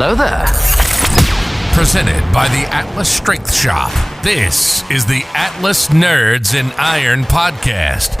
Hello there. Presented by the Atlas Strength Shop. This is the Atlas Nerds in Iron podcast.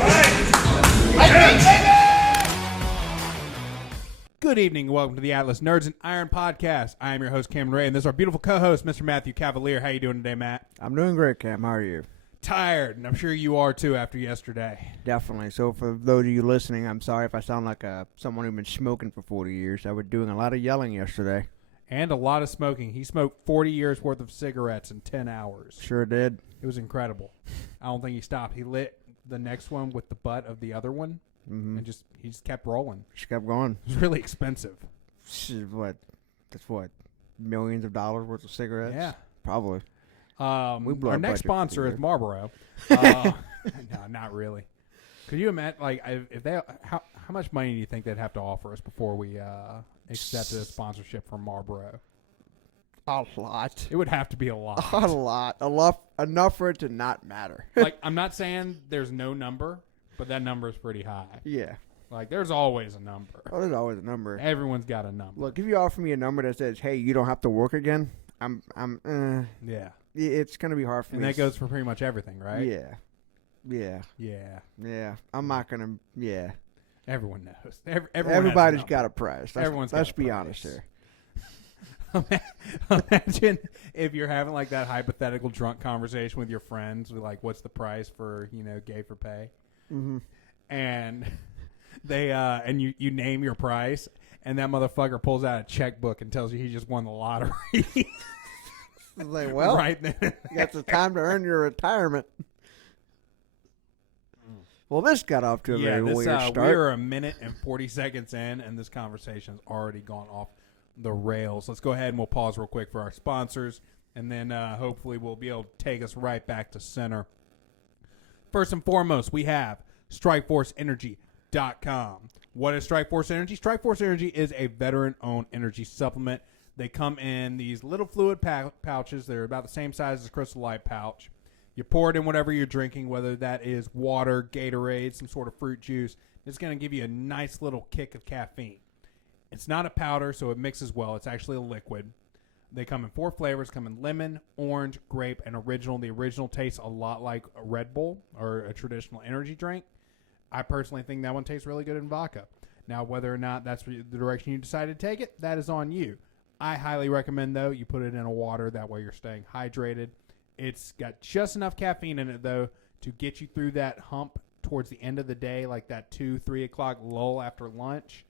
Good evening and welcome to the Atlas Nerds in Iron podcast. I am your host, Cameron Ray, and this is our beautiful co-host, Mr. Mathew Cavalier. How you doing today, Matt? I'm doing great, Cam. How are you? Tired, and I'm sure you are too after yesterday. Definitely. So for those of you listening, I'm sorry if I sound like someone who's been smoking for 40 years. I was doing a lot of yelling yesterday. And a lot of smoking. He smoked 40 years worth of cigarettes in 10 hours. Sure did. It was incredible. I don't think he stopped. He lit the next one with the butt of the other one, and he just kept rolling. Just kept going. It was really expensive. What? That's what? Millions of dollars worth of cigarettes? Yeah. Probably. Our next sponsor is Marlboro. No, not really. Could you imagine, like, if they how much money do you think they'd have to offer us before we accepted a sponsorship from Marlboro? A lot. It would have to be a lot. A lot. Enough for it to not matter. Like, I'm not saying there's no number, but that number is pretty high. Yeah. Like, there's always a number. Oh, there's always a number. Everyone's got a number. Look, if you offer me a number that says, "Hey, you don't have to work again," yeah. It's gonna be hard for me. And that goes for pretty much everything, right? Yeah. I'm not gonna. Yeah. Everyone knows. Everybody's got a price. Let's be honest here. Imagine if you're having like that hypothetical drunk conversation with your friends, with like, what's the price for, gay for pay? Mm-hmm. And they and you name your price, and that motherfucker pulls out a checkbook and tells you he just won the lottery. Like, well, right then. You got the time to earn your retirement. Well, this got off to a very weird start. We're a minute and 40 seconds in, and this conversation's already gone off the rails. Let's go ahead and we'll pause real quick for our sponsors, and then hopefully we'll be able to take us right back to center. First and foremost, we have StrikeForceEnergy.com. What is Strikeforce Energy? Strikeforce Energy is a veteran-owned energy supplement. They come in these little fluid pouches. They're about the same size as a Crystal Light pouch. You pour it in whatever you're drinking, whether that is water, Gatorade, some sort of fruit juice. It's going to give you a nice little kick of caffeine. It's not a powder, so it mixes well. It's actually a liquid. They come in 4 flavors. Come in lemon, orange, grape, and original. The original tastes a lot like a Red Bull or a traditional energy drink. I personally think that one tastes really good in vodka. Now, whether or not that's the direction you decide to take it, that is on you. I highly recommend, though, you put it in a water. That way you're staying hydrated. It's got just enough caffeine in it, though, to get you through that hump towards the end of the day, like that 2, 3 o'clock lull after lunch.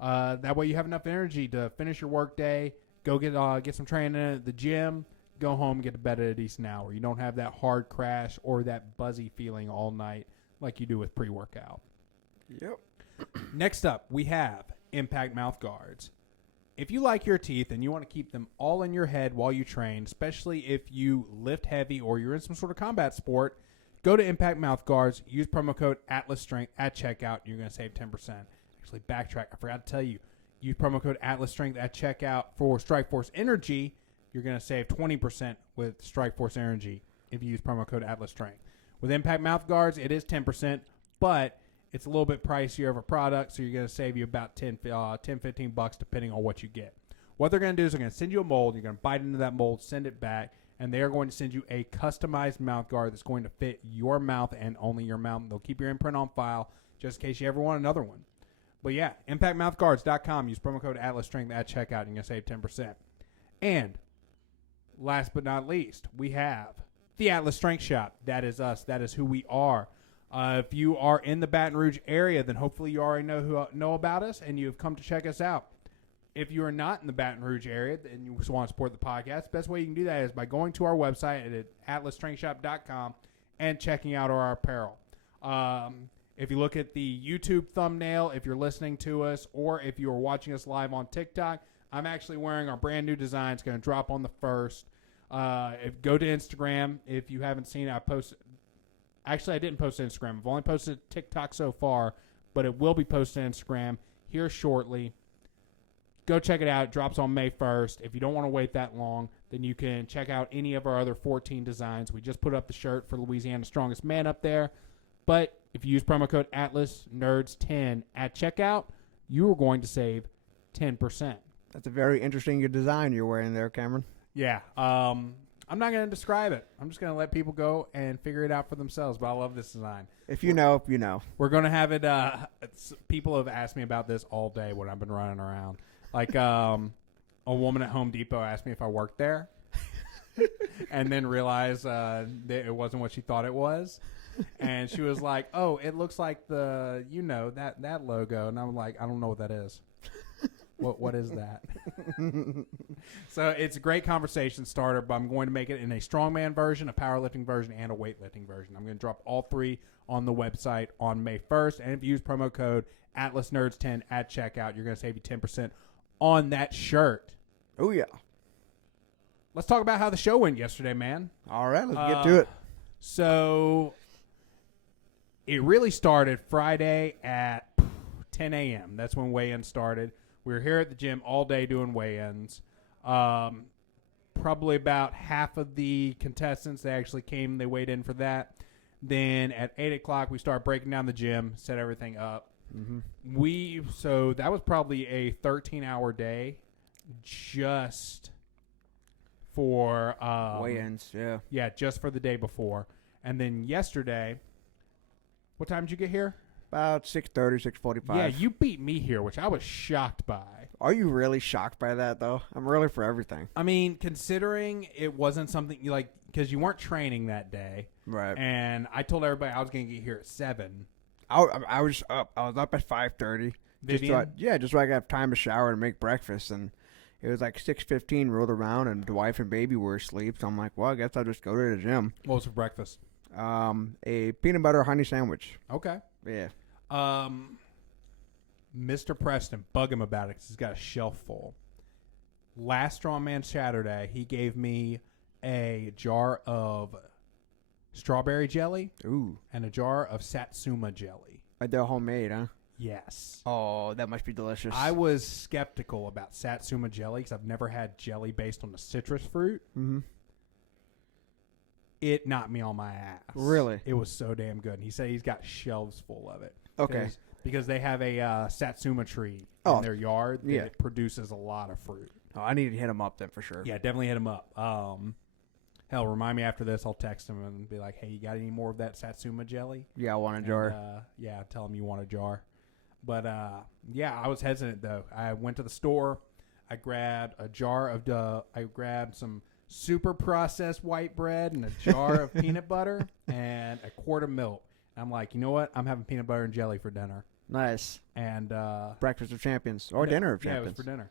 That way you have enough energy to finish your work day, go get some training in at the gym, go home and get to bed at a decent hour. You don't have that hard crash or that buzzy feeling all night like you do with pre-workout. Yep. Next up, we have Impact Mouth Guards. If you like your teeth and you want to keep them all in your head while you train, especially if you lift heavy or you're in some sort of combat sport, go to Impact Mouth Guards. Use promo code ATLASSTRENGTH at checkout. You're going to save 10%. Actually, backtrack. I forgot to tell you. Use promo code ATLASSTRENGTH at checkout for Strikeforce Energy. You're going to save 20% with Strikeforce Energy if you use promo code ATLASSTRENGTH. With Impact Mouth Guards, it is 10%, but it's a little bit pricier of a product, so you're going to save you about $10-15 depending on what you get. What they're going to do is they're going to send you a mold. You're going to bite into that mold, send it back, and they are going to send you a customized mouth guard that's going to fit your mouth and only your mouth. They'll keep your imprint on file just in case you ever want another one. But yeah, ImpactMouthGuards.com. Use promo code ATLASSTRENGTH at checkout, and you're going to save 10%. And last but not least, we have the Atlas Strength Shop. That is us. That is who we are. If you are in the Baton Rouge area, then hopefully you already know about us and you have come to check us out. If you are not in the Baton Rouge area and you just want to support the podcast, the best way you can do that is by going to our website at atlasstrengthshop.com and checking out our apparel. If you look at the YouTube thumbnail, if you're listening to us, or if you are watching us live on TikTok, I'm actually wearing our brand new design. It's going to drop on the 1st. Go to Instagram. If you haven't seen it, I posted. Actually, I didn't post to Instagram. I've only posted TikTok so far, but it will be posted to Instagram here shortly. Go check it out. It drops on May 1st. If you don't want to wait that long, then you can check out any of our other 14 designs. We just put up the shirt for Louisiana's Strongest Man up there. But if you use promo code ATLASNERDS10 at checkout, you are going to save 10%. That's a very interesting design you're wearing there, Cameron. Yeah. I'm not going to describe it. I'm just going to let people go and figure it out for themselves. But I love this design. If you know, you know. We're going to have it. People have asked me about this all day when I've been running around. Like a woman at Home Depot asked me if I worked there, and then realized that it wasn't what she thought it was. And she was like, "Oh, it looks like that logo." And I'm like, "I don't know what that is. What is that?" So it's a great conversation starter, but I'm going to make it in a strongman version, a powerlifting version, and a weightlifting version. I'm going to drop all three on the website on May 1st. And if you use promo code AtlasNerds10 at checkout, you're going to save you 10% on that shirt. Oh, yeah. Let's talk about how the show went yesterday, man. All right, let's get to it. So it really started Friday at 10 a.m. That's when weigh-ins started. We were here at the gym all day doing weigh-ins. Probably about half of the contestants, they actually came, they weighed in for that. Then at 8 o'clock, we start breaking down the gym, set everything up. Mm-hmm. So that was probably a 13-hour day just for weigh-ins, yeah. Yeah, just for the day before. And then yesterday, what time did you get here? About 6:30, 6:45. Yeah, you beat me here, which I was shocked by. Are you really shocked by that, though? I'm really for everything. I mean, considering it wasn't something you like, because you weren't training that day. Right. And I told everybody I was going to get here at 7. I was up. I was up at 5:30. Just so I got time to shower and make breakfast. And it was like 6:15, rolled around, and the wife and baby were asleep. So I'm like, well, I guess I'll just go to the gym. What was for breakfast? A peanut butter honey sandwich. Okay. Yeah. Mr. Preston, bug him about it because he's got a shelf full. Last Strongman Saturday, he gave me a jar of strawberry jelly. Ooh. And a jar of Satsuma jelly. They're homemade, huh? Yes. Oh, that must be delicious. I was skeptical about Satsuma jelly because I've never had jelly based on a citrus fruit. Mm-hmm. It knocked me on my ass. Really? It was so damn good. And he said he's got shelves full of it. Okay. Because they have a Satsuma tree in their yard that produces a lot of fruit. Oh, I need to hit him up then for sure. Yeah, definitely hit him up. Hell, remind me after this. I'll text him and be like, hey, you got any more of that Satsuma jelly? Yeah, I want a jar. Yeah, tell him you want a jar. But, yeah, I was hesitant, though. I went to the store. I grabbed a jar of I grabbed some super processed white bread and a jar of peanut butter and a quart of milk. And I'm like, you know what? I'm having peanut butter and jelly for dinner. Nice. And breakfast of champions or dinner of champions. Yeah, it was for dinner.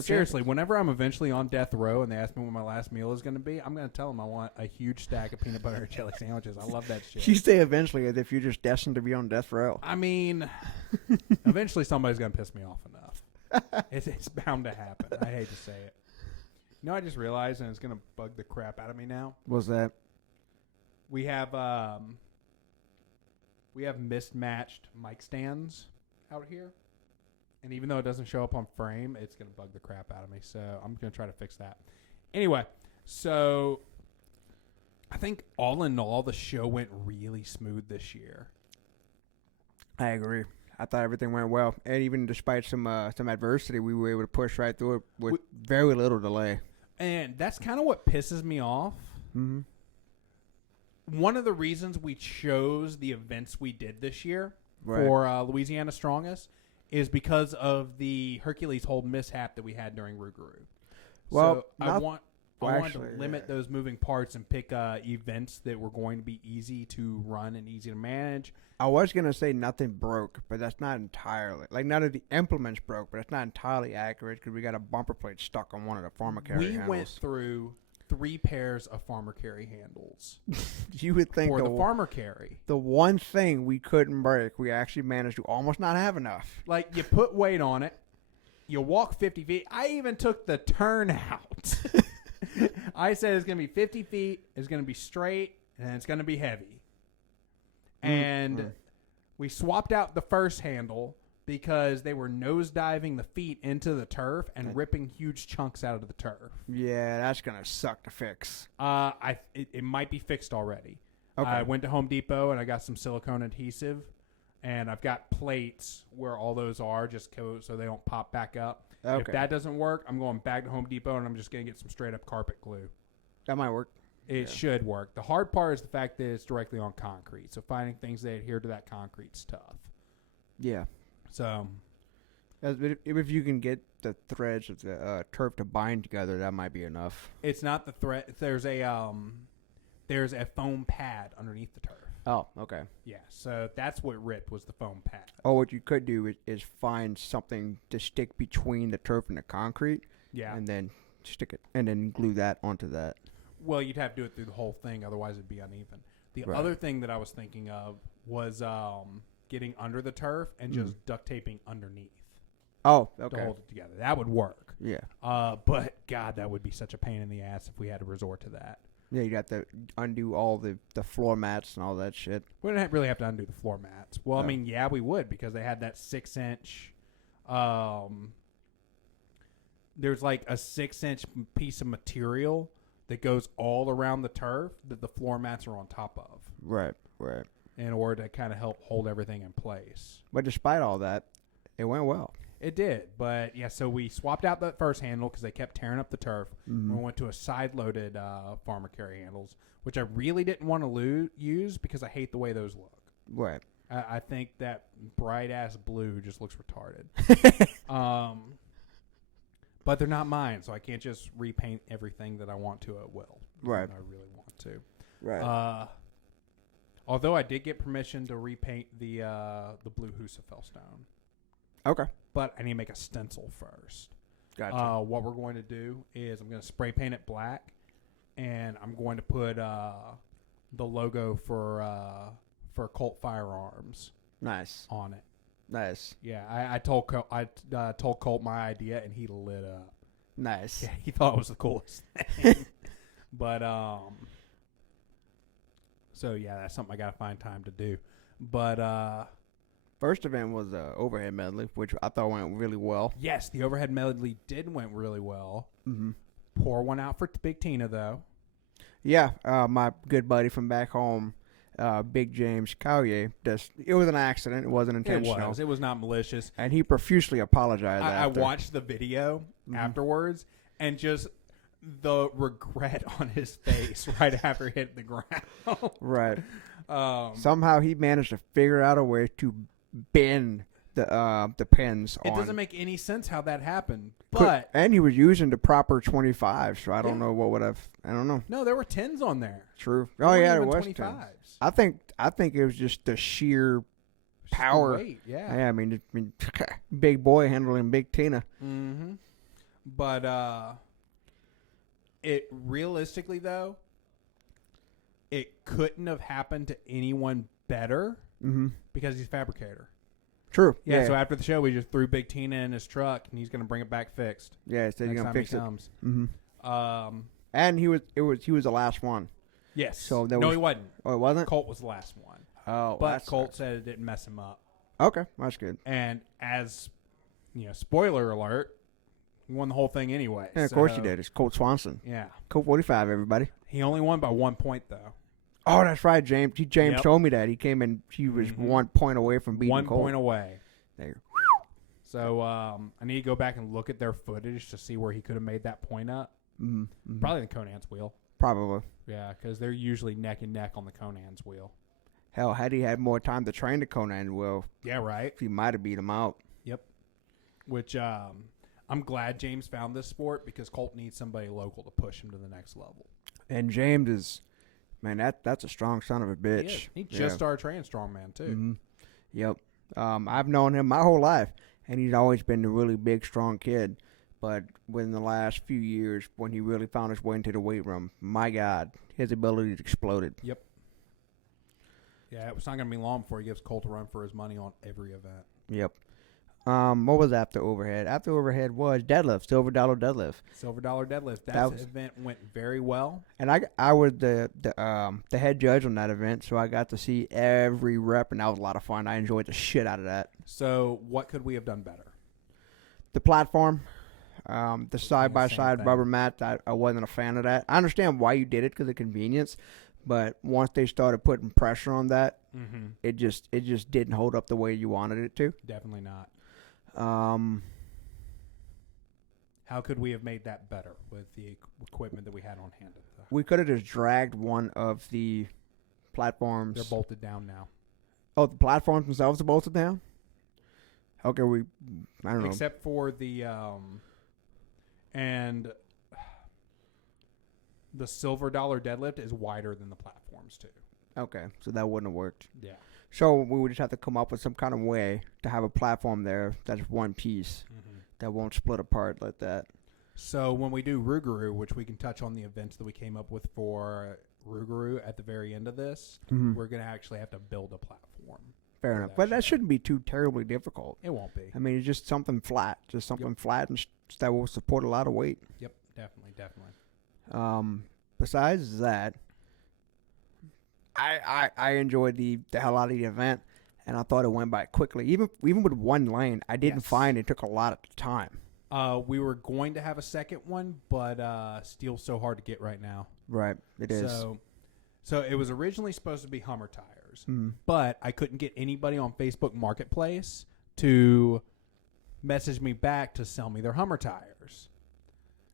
Seriously, whenever I'm eventually on death row and they ask me what my last meal is going to be, I'm going to tell them I want a huge stack of peanut butter and jelly sandwiches. I love that shit. You say eventually as if you're just destined to be on death row. I mean, eventually somebody's going to piss me off enough. It's bound to happen. I hate to say it. You know, I just realized, and it's going to bug the crap out of me now. What's that? We have mismatched mic stands out here. And even though it doesn't show up on frame, it's going to bug the crap out of me. So I'm going to try to fix that. Anyway, so I think all in all, the show went really smooth this year. I agree. I thought everything went well. And even despite some adversity, we were able to push right through it with very little delay. And that's kind of what pisses me off. Mm-hmm. One of the reasons we chose the events we did this year for Louisiana Strongest is because of the Hercules hold mishap that we had during Rougarou. Well, so I wanted to limit those moving parts and pick events that were going to be easy to run and easy to manage. I was going to say nothing broke, but that's not entirely. Like, none of the implements broke, but it's not entirely accurate because we got a bumper plate stuck on one of the farmer carry handles. We went through 3 pairs of farmer carry handles. You would think for the farmer carry. The one thing we couldn't break, we actually managed to almost not have enough. Like, you put weight on it, you walk 50 feet. I even took the turnout. I said it's going to be 50 feet, it's going to be straight, and it's going to be heavy. And we swapped out the first handle because they were nosediving the feet into the turf and ripping huge chunks out of the turf. Yeah, that's going to suck to fix. It might be fixed already. Okay. I went to Home Depot and I got some silicone adhesive, And I've got plates where all those are just so they don't pop back up. Okay. If that doesn't work, I'm going back to Home Depot and I'm just going to get some straight up carpet glue. That might work. It should work. The hard part is the fact that it's directly on concrete. So finding things that adhere to that concrete's tough. Yeah. So if you can get the threads of the turf to bind together, that might be enough. it's not the thread. There's a foam pad underneath the turf. Oh, okay. Yeah, so that's what ripped was the foam pad. Oh, what you could do is find something to stick between the turf and the concrete. Yeah. And then stick it, and then glue that onto that. Well, you'd have to do it through the whole thing, otherwise it'd be uneven. The Right. other thing that I was thinking of was getting under the turf and just duct taping underneath Oh, to okay. hold it together. That would work. Yeah. But God, that would be such a pain in the ass if we had to resort to that. Yeah, you got to undo all the floor mats and all that shit. We don't really have to undo the floor mats. Well, No. I mean, yeah, we would because they had that 6-inch. There's like a 6-inch piece of material that goes all around the turf that the floor mats are on top of. Right, right. In order to kind of help hold everything in place. But despite all that, it went well. It did, but yeah, so we swapped out that first handle because they kept tearing up the turf. Mm-hmm. We went to a side-loaded farmer carry handles, which I really didn't want to use because I hate the way those look. Right. I think that bright-ass blue just looks retarded. But they're not mine, so I can't just repaint everything that I want to at will. Right. I really want to. Right. Although I did get permission to repaint the blue Husafell stone. Okay. But I need to make a stencil first. Gotcha. What we're going to do is I'm going to spray paint it black, and I'm going to put the logo for Colt Firearms Nice. on it. Nice. Yeah, I told Colt my idea, and he lit up. Nice. Yeah, he thought it was the coolest thing. But so yeah, that's something I got to find time to do. But First event was overhead medley, which I thought went really well. yes, the overhead medley went really well. Mm-hmm. Pour one out for Big Tina though. Yeah, my good buddy from back home, Big James Cavalier, it was an accident. It wasn't intentional. It was not malicious. And he profusely apologized I after. watched the video afterwards, and just the regret on his face right after hitting the ground. Right. Somehow he managed to figure out a way to bend the pins. It doesn't make any sense how that happened. But and he was using the proper 25, so I don't know what would have. I don't know. no, there were 10s on there. True. There Oh weren't yeah, there even was 25s. 10. I think it was just the sheer Just the power. weight, yeah. I mean, big boy handling Big Tina. Mm-hmm. But it realistically though, it couldn't have happened to anyone better because he's a fabricator. True. Yeah, so after the show, we just threw Big Tina in his truck, and he's going to bring it back fixed. Yeah, so he's next gonna time fix he it. comes. Mm-hmm. And he was the last one. Yes. So no, he wasn't. Oh, it wasn't. Colt was the last one. Oh, But that's Colt said it didn't mess him up. Okay, that's good. And as, spoiler alert, he won the whole thing anyway. Yeah, of course he did. It's Colt Swanson. Yeah. Colt 45, everybody. He only won by 1 point, though. Oh, that's right, James. James Yep. told me that. He came in, he was 1 point away from beating 1 Colt. point away. There. So I need to go back and look at their footage to see where he could have made that point up. Mm-hmm. Probably the Conan's wheel. Probably. Yeah, because they're usually neck and neck on the Conan's wheel. Hell, had he had more time to train the Conan, well, Yeah, right. he might have beat him out. Yep. Which I'm glad James found this sport because Colt needs somebody local to push him to the next level. And James is, man, that's a strong son of a bitch. He just started training strongman too. Mm-hmm. Yep. I've known him my whole life, and he's always been a really big, strong kid. But within the last few years, when he really found his way into the weight room, my God, his abilities exploded. Yep. Yeah, it's not going to be long before he gives Colt a run for his money on every event. Yep. What was after overhead? After overhead was deadlift, $silver deadlift. Silver dollar deadlift. That event went very well. And I was the head judge on that event, so I got to see every rep, and that was a lot of fun. I enjoyed the shit out of that. So what could we have done better? The platform, the side-by-side thing. rubber mat, I wasn't a fan of that. I understand why you did it because of convenience, But once they started putting pressure on that, it just didn't hold up the way you wanted it to. Definitely not. How could we have made that better with the equipment that we had on hand at the time? We could have just dragged one of the platforms. They're bolted down now. Oh, the platforms themselves are bolted down? Okay, I don't know. Except for the and the silver dollar deadlift is wider than the platforms too. Okay, so that wouldn't have worked. Yeah. So we would just have to come up with some kind of way to have a platform there that's one piece that won't split apart like that. So when we do Rougarou, which we can touch on the events that we came up with for Rougarou at the very end of this, we're going to actually have to build a platform. Fair enough. But that shouldn't be too terribly difficult. It won't be. I mean, it's just something flat. Just something flat and that will support a lot of weight. Yep, definitely. Besides that, I enjoyed the hell out of the event, and I thought it went by quickly. Even with one lane, I didn't find it took a lot of time. We were going to have a second one, but steel's so hard to get right now. Right, it is. So it was originally supposed to be Hummer tires, but I couldn't get anybody on Facebook Marketplace to message me back to sell me their Hummer tires.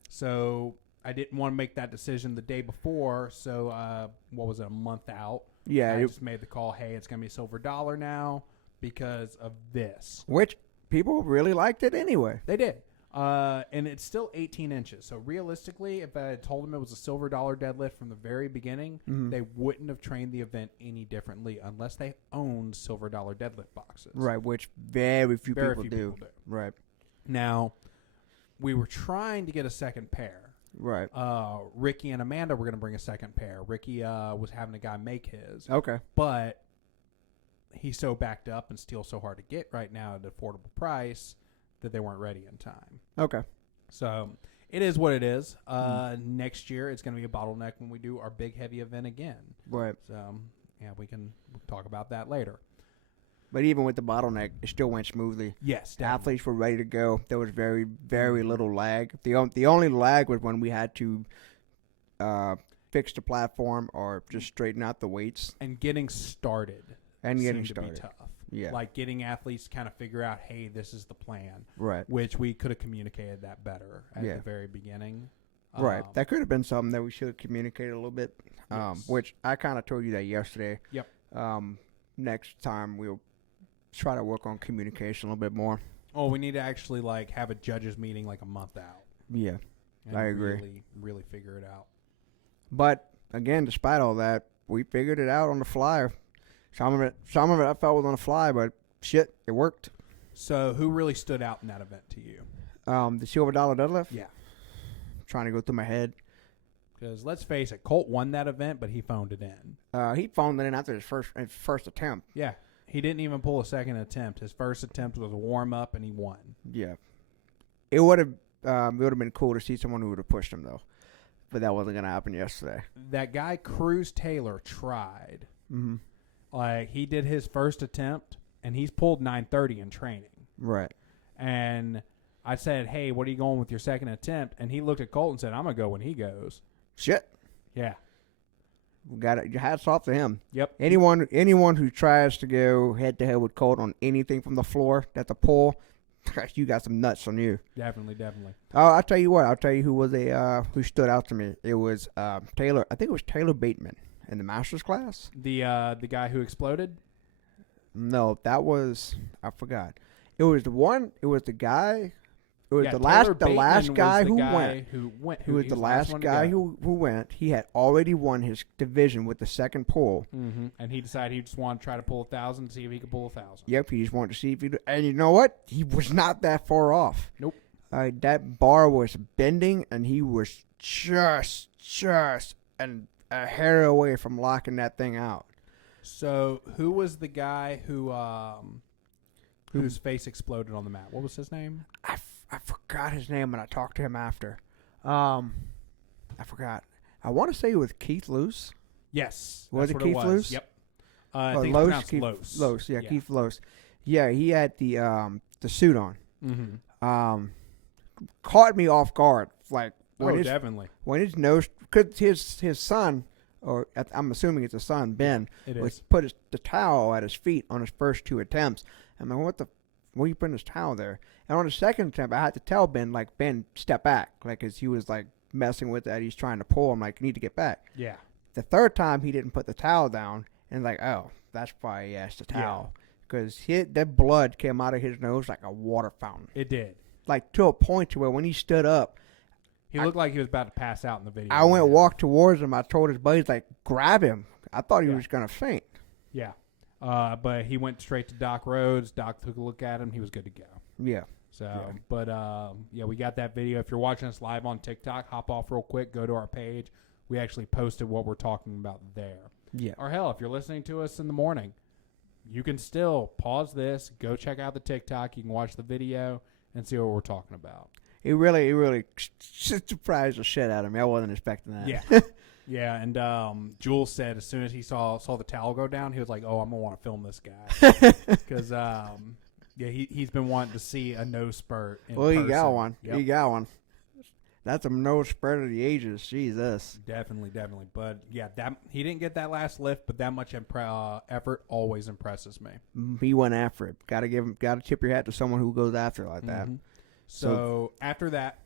So I didn't want to make that decision the day before. So what was it, a month out? Yeah. I just made the call, hey, it's going to be silver dollar now because of this. Which people really liked it anyway. They did. And it's still 18 inches. So realistically, if I had told them it was a silver dollar deadlift from the very beginning, they wouldn't have trained the event any differently unless they owned silver dollar deadlift boxes. Right, which very few people do. Right. Now, we were trying to get a second pair. Right. Ricky and Amanda were going to bring a second pair. Ricky was having a guy make his. Okay. But he's so backed up and steel so hard to get right now at an affordable price that they weren't ready in time. Okay. So it is what it is. Next year, it's going to be a bottleneck when we do our big, heavy event again. Right. So, yeah, we can talk about that later. But even with the bottleneck, it still went smoothly. Yes, the athletes were ready to go. There was very, very little lag. The only lag was when we had to fix the platform or just straighten out the weights. And getting started. To be tough. Yeah. Like getting athletes to kind of figure out, hey, this is the plan. Right. Which we could have communicated that better at the very beginning. Right. That could have been something that we should have communicated a little bit. Yes. Which I kind of told you that yesterday. Yep. Next time we'll try to work on communication a little bit more. Oh, we need to actually like have a judges meeting like a month out. Yeah. And I agree. Really figure it out. But again, despite all that, we figured it out on the fly. Some of it I felt was on the fly, but shit, it worked. So who really stood out in that event to you? The silver dollar deadlift? Yeah. Trying to go through my head. Because let's face it, Colt won that event, but he phoned it in. He phoned it in after his first attempt. Yeah. He didn't even pull a second attempt. His first attempt was a warm-up, and he won. Yeah. It would have been cool to see someone who would have pushed him, though. But that wasn't going to happen yesterday. That guy, Cruz Taylor, tried. Mm-hmm. Like, he did his first attempt, and he's pulled 930 in training. Right. And I said, hey, what are you going with your second attempt? And he looked at Colt and said, I'm going to go when he goes. Shit. Yeah. We got it. Hats off to him. Yep. Anyone who tries to go head-to-head with Colt on anything from the floor, that's a pull, you got some nuts on you. Definitely. I'll tell you what. I'll tell you who stood out to me. It was Taylor. I think it was Taylor Bateman. In the master's class? The guy who exploded? No, that was I forgot. It was the guy. It was the last guy who went. He was the last guy who went. He had already won his division with the second pull. Mm-hmm. And he decided he just wanted to try to pull 1,000 to see if he could pull 1,000. Yep, he just wanted to see if he could. And you know what? He was not that far off. Nope. That bar was bending, and he was just and a hair away from locking that thing out. So, who was the guy whose face exploded on the mat? What was his name? I forgot his name, and I talked to him after. I forgot. I want to say it was Keith Luce. Yes. Was it Keith Luce? Yep. I think it's pronounced Luce. Yeah, Keith Luce. Yeah, he had the suit on. Mm-hmm. Caught me off guard. Like, definitely. When his nose, because his son or I'm assuming it's his son, Ben, It put the towel at his feet on his first 2 attempts. I'm like, what are you putting this towel there? And on the second attempt, I had to tell Ben, like, Ben, step back. Like, as he was, like, messing with that. He's trying to pull. I'm like, you need to get back. Yeah. The third time, he didn't put the towel down. And, like, oh, that's why he asked the towel. Because that blood came out of his nose like a water fountain. It did. Like, to a point to where when he stood up, he looked like he was about to pass out in the video. I went walk towards him. I told his buddies, like, grab him. I thought he was going to faint. Yeah. But he went straight to Doc Rhodes. Doc took a look at him. He was good to go. Yeah. So, but, we got that video. If you're watching us live on TikTok, hop off real quick. Go to our page. We actually posted what we're talking about there. Yeah. Or hell, if you're listening to us in the morning, you can still pause this, go check out the TikTok. You can watch the video and see what we're talking about. It really surprised the shit out of me. I wasn't expecting that. Yeah. Yeah, and Jules said as soon as he saw the towel go down, he was like, oh, I'm going to want to film this guy. Because, he's been wanting to see a nose spurt in person. He got one. Yep. He got one. That's a nose spurt of the ages. Jesus. Definitely. But, yeah, he didn't get that last lift, but that much effort always impresses me. He went after it. Got to tip your hat to someone who goes after it like that. So after that,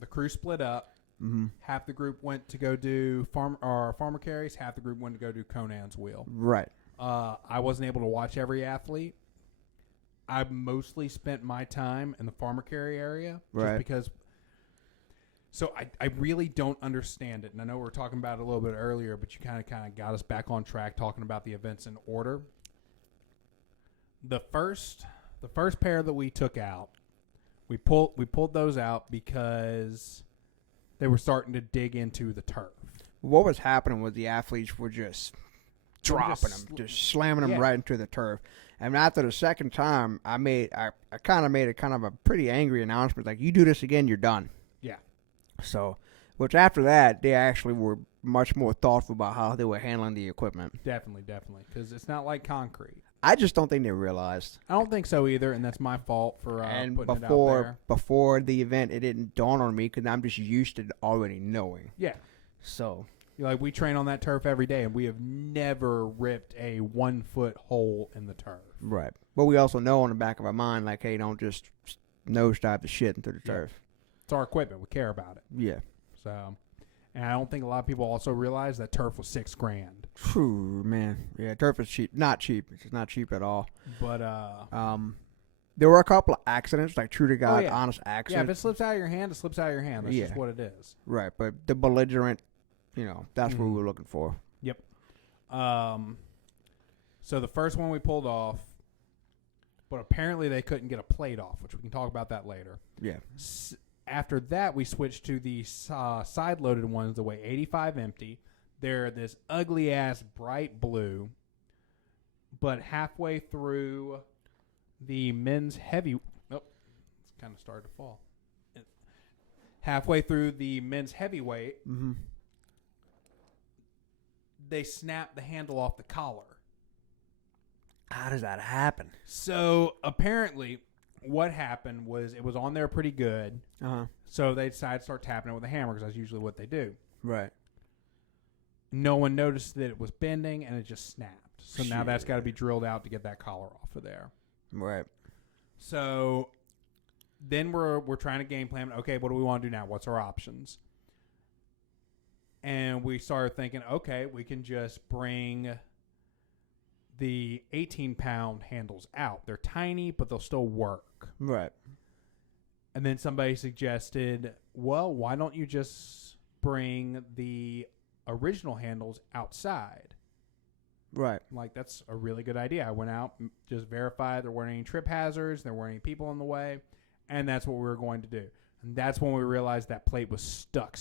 the crew split up. Mm-hmm. Half the group went to go do farmer carries. Half the group went to go do Conan's wheel. Right. I wasn't able to watch every athlete. I mostly spent my time in the farmer carry area, just because. So I really don't understand it, and I know we were talking about it a little bit earlier, but you kind of got us back on track talking about the events in order. The first pair that we took out, we pulled those out because they were starting to dig into the turf. What was happening was the athletes were just dropping them, just slamming them right into the turf. And after the second time, I kind of made a pretty angry announcement, like, you do this again, you're done. Yeah. So, which after that, they actually were much more thoughtful about how they were handling the equipment. Definitely, because it's not like concrete. I just don't think they realized. I don't think so either, and that's my fault for putting it out there. Before the event, it didn't dawn on me because I'm just used to already knowing. Yeah. So, like, we train on that turf every day, and we have never ripped a 1-foot hole in the turf. Right. But we also know in the back of our mind, like, hey, don't just nosedive the shit into the turf. It's our equipment. We care about it. Yeah. So, and I don't think a lot of people also realize that turf was $6,000. Phew, man. Yeah, turf is cheap. Not cheap. It's not cheap at all. But, there were a couple of accidents, like true to God, honest accidents. Yeah, if it slips out of your hand, it slips out of your hand. That's just what it is. Right, but the belligerent, that's what we were looking for. Yep. So the first one we pulled off, but apparently they couldn't get a plate off, which we can talk about that later. Yeah. After that, we switched to the side-loaded ones that weigh 85 empty. They're this ugly-ass bright blue, but halfway through the men's heavy... Oh, it's kind of started to fall. Halfway through the men's heavyweight, they snapped the handle off the collar. How does that happen? So, apparently... what happened was it was on there pretty good. So they decided to start tapping it with a hammer because that's usually what they do. Right. No one noticed that it was bending and it just snapped. So now that's got to be drilled out to get that collar off of there. Right. So then we're trying to game plan. Okay, what do we want to do now? What's our options? And we started thinking, okay, we can just bring the 18-pound handles out. They're tiny, but they'll still work. Right. And then somebody suggested, well, why don't you just bring the original handles outside? Right. Like, that's a really good idea. I went out, just verified there weren't any trip hazards, there weren't any people in the way, and that's what we were going to do. And that's when we realized that plate was stuck.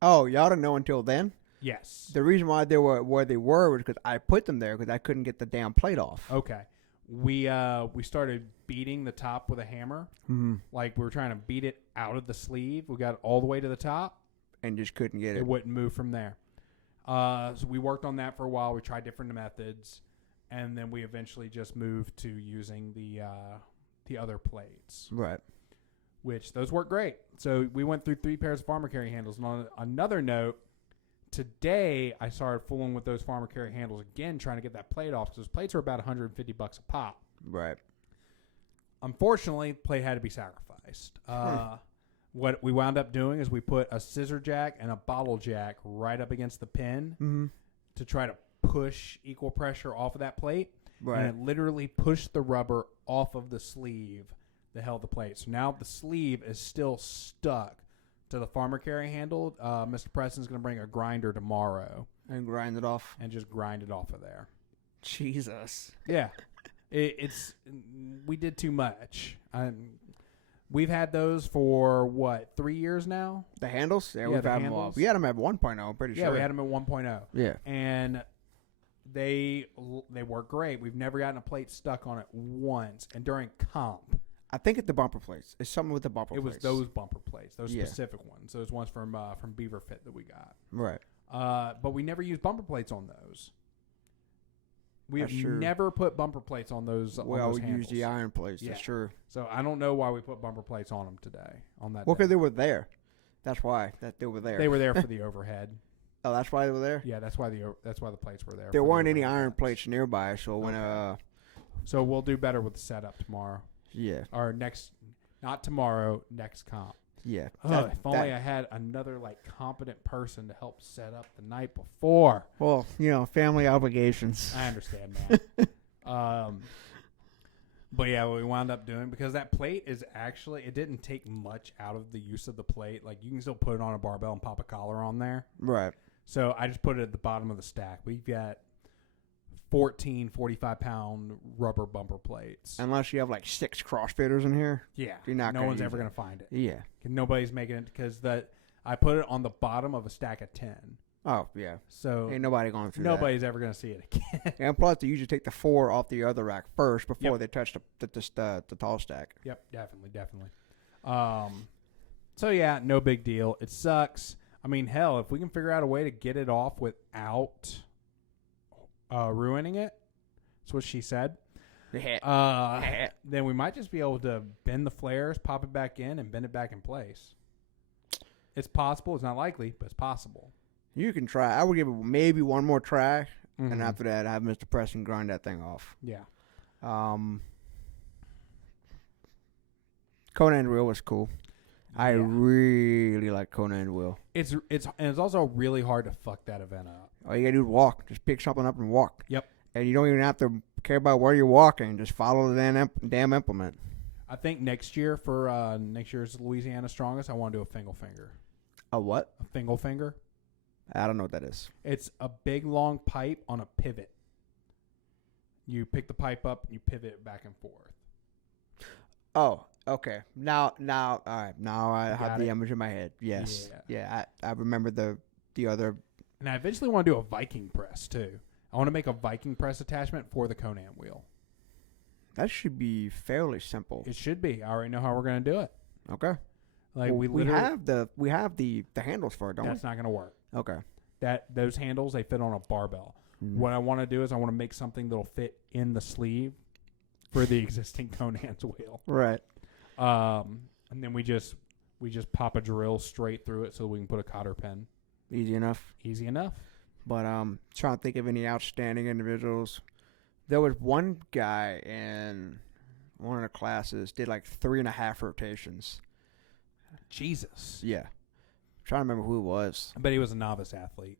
Oh, y'all didn't know until then? Yes. The reason why they were where they were was because I put them there because I couldn't get the damn plate off. Okay. We started beating the top with a hammer. Mm-hmm. Like, we were trying to beat it out of the sleeve. We got it all the way to the top. And just couldn't get it. It wouldn't move from there. So we worked on that for a while. We tried different methods. And then we eventually just moved to using the other plates. Right. Which, those work great. So we went through 3 pairs of farmer carry handles. And on another note, today I started fooling with those farmer carry handles again, trying to get that plate off, because those plates are about $150 a pop. Right. Unfortunately, the plate had to be sacrificed. What we wound up doing is we put a scissor jack and a bottle jack right up against the pin to try to push equal pressure off of that plate. Right. And it literally pushed the rubber off of the sleeve that held the plate. So now the sleeve is still stuck to the farmer carry handle. Mr. Preston's going to bring a grinder tomorrow. And grind it off. And just grind it off of there. Jesus. Yeah. We did too much. We've had those for, 3 years now? The handles? Yeah, Yeah, we've the had them all. handles. We had them at 1.0, I'm pretty sure. Yeah, we had them at 1.0. Yeah. And they work great. We've never gotten a plate stuck on it once. And during comp, I think it's the bumper plates. It's something with the bumper it plates. was those bumper plates, those Yeah. specific ones. Those ones from Beaver Fit that we got. Right. But we never used bumper plates on those. We have That's true. never put bumper plates on those. Well, on those we handles. use the iron plates. Yeah. That's true. So I don't know why we put bumper plates on them today. On that. Well, day. because they were there. That's why. That they were there. They were there for the overhead. Oh, that's why they were there? Yeah, that's why the plates were there. There for the weren't any overhead iron plates. plates nearby, so when So we'll do better with the setup tomorrow. yeah. Or not tomorrow, next comp. Yeah. If only I had another competent person to help set up the night before. Well, family obligations. I understand that. But yeah, what we wound up doing, because that plate is actually, it didn't take much out of the use of the plate. You can still put it on a barbell and pop a collar on there. Right. So I just put it at the bottom of the stack. We've got 14 45-pound rubber bumper plates. Unless you have 6 CrossFitters in here. Yeah. You're not no gonna one's use ever it. going to find it. Yeah. Nobody's making it, because I put it on the bottom of a stack of 10. Oh, yeah. So Ain't nobody going through nobody's ever going to see it again. that. And plus, they usually take the 4 off the other rack first before they touch the tall stack. Yep, definitely. So yeah, no big deal. It sucks. I mean, hell, if we can figure out a way to get it off without ruining it, that's what she said. Then we might just be able to bend the flares, pop it back in, and bend it back in place. It's possible. It's not likely, but it's possible. You can try. I would give it maybe one more try, and after that, have Mr. Preston grind that thing off. Yeah. Conan wheel was cool. I really like Conan wheel. It's also really hard to fuck that event up. All you gotta do is walk. Just pick something up and walk. Yep. And you don't even have to care about where you're walking. Just follow the damn implement. I think next year for next year's Louisiana Strongest, I want to do a fingle finger. A what? A fingle finger. I don't know what that is. It's a big long pipe on a pivot. You pick the pipe up and you pivot it back and forth. Oh, okay. Now, all right. Now I have the it? image in my head. Yes. Yeah. I remember the other. And I eventually want to do a Viking press too. I want to make a Viking press attachment for the Conan wheel. That should be fairly simple. It should be. I already know how we're going to do it. Okay. We have the handles for it, don't we? That's not going to work. Okay. Those handles, they fit on a barbell. Mm-hmm. What I want to do is I want to make something that'll fit in the sleeve for the existing Conan's wheel. Right. And then we just pop a drill straight through it so we can put a cotter pin. Easy enough. Easy enough. But trying to think of any outstanding individuals. There was one guy in one of the classes did 3.5 rotations. Jesus. Yeah. Trying to remember who it was. I bet he was a novice athlete.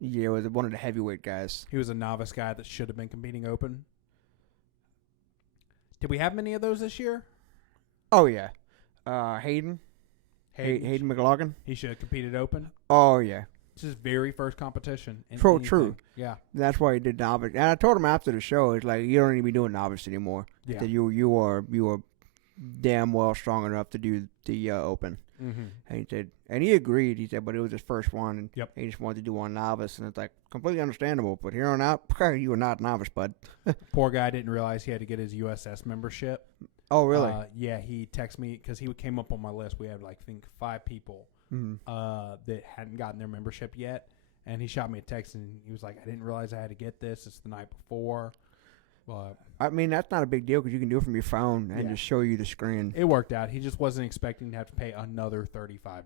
Yeah, it was one of the heavyweight guys. He was a novice guy that should have been competing open. Did we have many of those this year? Oh, yeah. Hayden McLaughlin. He should have competed open. Oh, yeah. It's his very first competition. True. Yeah. That's why he did novice. And I told him after the show, it's you don't need to be doing novice anymore. Yeah. That you are damn well strong enough to do the open. Mm-hmm. And he said, and he agreed. He said, but it was his first one, and Yep. he just wanted to do one novice, and it's completely understandable. But here on out, you are not novice, bud. Poor guy didn't realize he had to get his USS membership. Oh, really? Yeah, he texted me because he came up on my list. We had I think 5 people that hadn't gotten their membership yet, and he shot me a text and he was like, "I didn't realize I had to get this. It's the night before." But I mean, that's not a big deal because you can do it from your phone and just show you the screen. It worked out. He just wasn't expecting to have to pay another $35.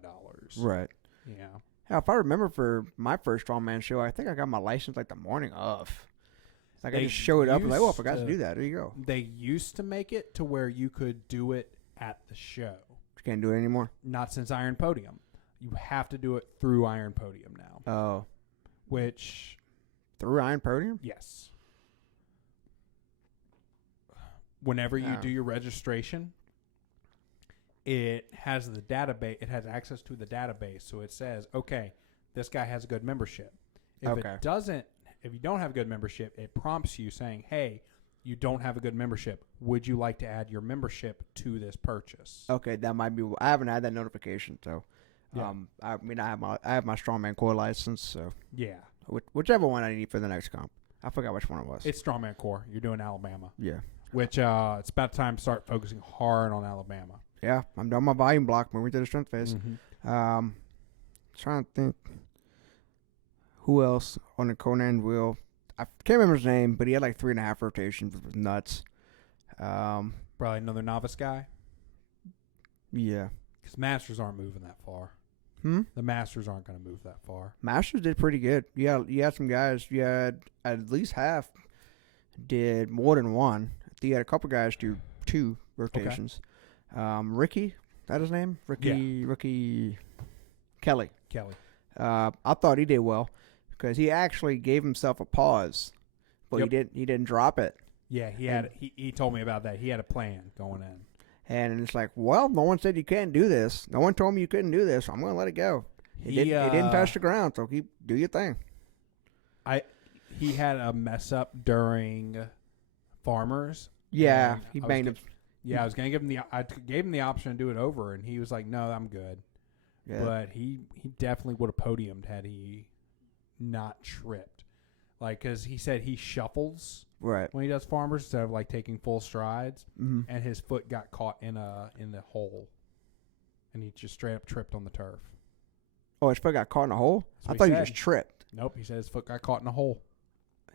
Right. Yeah. Yeah, if I remember for my first strongman show, I think I got my license like the morning of. Like I just showed up and like, oh, I forgot to do that. There you go. They used to make it to where you could do it at the show. You can't do it anymore? Not since Iron Podium. You have to do it through Iron Podium now. Oh. Which... Through Iron Podium? Yes. Whenever you do your registration, it has the database. It has access to the database, so it says, "Okay, this guy has a good membership." If it doesn't, if you don't have a good membership, it prompts you saying, "Hey, you don't have a good membership. Would you like to add your membership to this purchase?" Okay, that might be. I haven't had that notification, so. Yeah. I mean, I have my strongman core license, so yeah. Whichever one I need for the next comp. I forgot which one it was. It's strongman core. You're doing Alabama. Yeah. Which it's about time to start focusing hard on Alabama. Yeah, I'm done my volume block. Moving to the strength phase. Mm-hmm. Trying to think who else on the Conan wheel. I can't remember his name, but he had like 3.5 rotations. It was nuts. Probably another novice guy. Yeah. Because masters aren't moving that far. The masters aren't going to move that far. Masters did pretty good. Yeah, you had some guys. You had at least half did more than one. You had a couple guys do 2 rotations. Okay. Ricky, that his name? Ricky Kelly. I thought he did well because he actually gave himself a pause, but he didn't drop it. Yeah, he told me about that. He had a plan going in. And it's like, well, no one said you can't do this. No one told me you couldn't do this. So I'm going to let it go. He didn't touch the ground, so do your thing. He had a mess up during Farmers. Yeah, he banged him. Yeah, I was gonna give him the option to do it over, and he was like, "No, I'm good." Yeah. But he definitely would have podiumed had he not tripped. Like, because he said he shuffles when he does Farmers instead of like taking full strides, and his foot got caught in the hole, and he just straight up tripped on the turf. Oh, his foot got caught in a hole? I thought he just tripped. Nope, he said his foot got caught in a hole.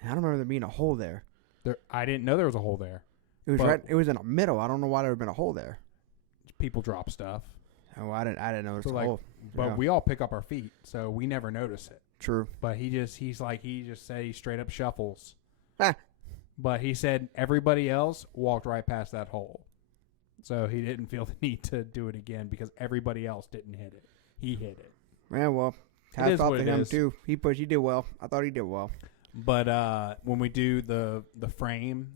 I don't remember there being a hole there. I didn't know there was a hole there. It was right. It was in the middle. I don't know why there would have been a hole there. People drop stuff. Oh, I didn't notice the hole. But we all pick up our feet, so we never notice it. True. But he just said he straight up shuffles. But he said everybody else walked right past that hole, so he didn't feel the need to do it again because everybody else didn't hit it. He hit it. Man, well, hats off to him too. He did well. I thought he did well. But when we do the frame,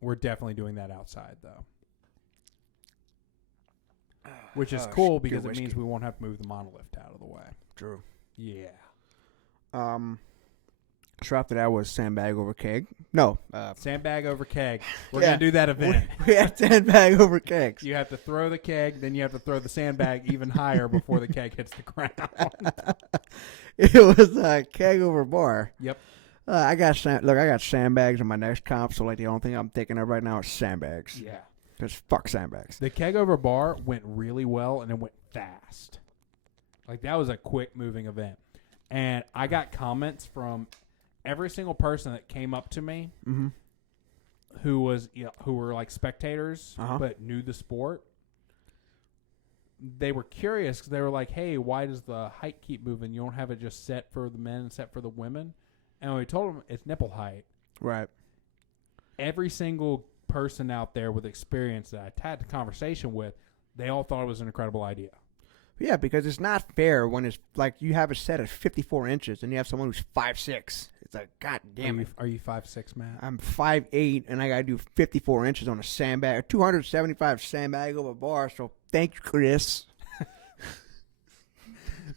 we're definitely doing that outside though, which is cool because it means we won't have to move the monolift out of the way. True. Yeah. So after that was sandbag over keg. No. Sandbag over keg. We're going to do that event. We had sandbag over kegs. You have to throw the keg, then you have to throw the sandbag even higher before the keg hits the ground. It was keg over bar. Yep. I got sandbags in my next comp, so like the only thing I'm thinking of right now is sandbags. Yeah. Because fuck sandbags. The keg over bar went really well, and it went fast. Like, that was a quick moving event. And I got comments from every single person that came up to me who were like spectators but knew the sport. They were curious because they were like, hey, why does the height keep moving? You don't have it just set for the men and set for the women? And we told them it's nipple height. Right. Every single person out there with experience that I had the conversation with, they all thought it was an incredible idea. Yeah, because it's not fair when it's like you have a set at 54 inches and you have someone who's 5'6". It's like, God damn it. Are you 5'6", Matt? I'm 5'8", and I got to do 54 inches on a sandbag, 275 sandbag over bar, so thank you, Chris.